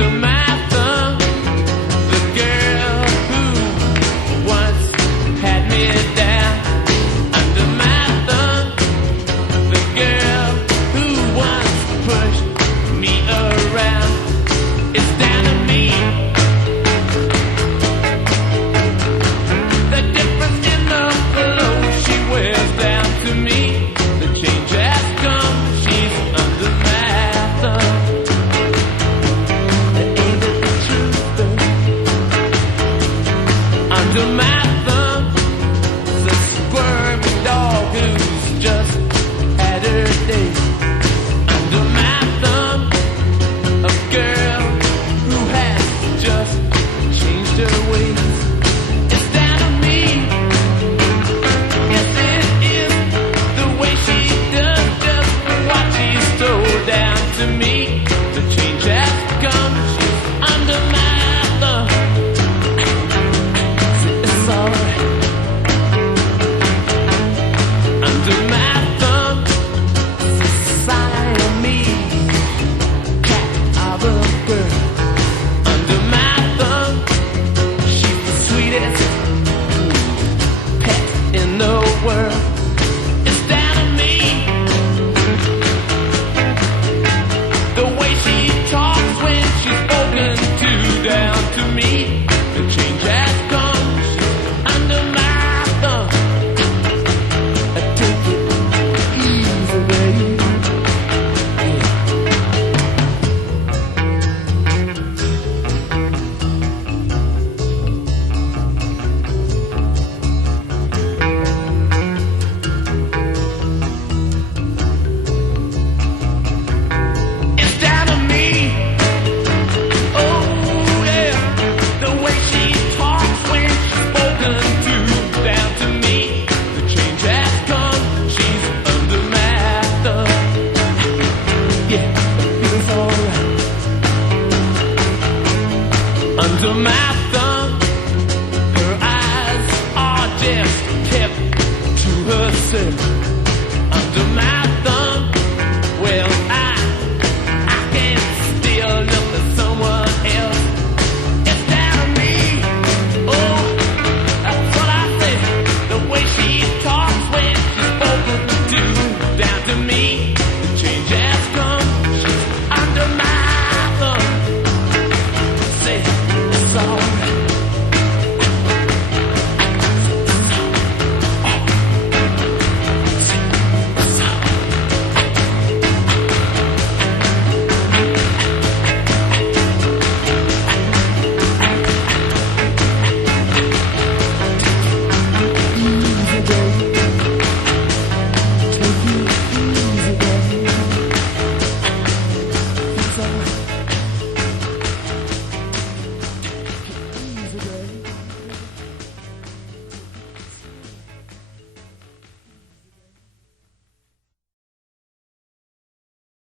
under my thumb. The girl who once had me down. Under my thumb. The girl who once pushed me around. It's down to me. The difference in the clothes she wears down to me. The change has come. She's under my thumb. Ain't it the truth? Under my thumb, the squirmy dog who's just had her day. Under my thumb, a girl who has just changed her ways. It's down to me. Yes, it is the way she does just what she's told down to me. The change has come. She's under my thumb. It's alright. Under my thumb, Siamese cat of a girl. Under my thumb, she's the sweetest pet in the world. It's down to me. The way she talks when she's spoken to down to me. The change has come. She's under my thumb. I take it easy, baby. It's down to me. Oh yeah, the way she talks when she's spoken to down to me. The change has come. She's under my thumb. Yeah, it feels alright. Under my thumb, her eyes are just kept to herself.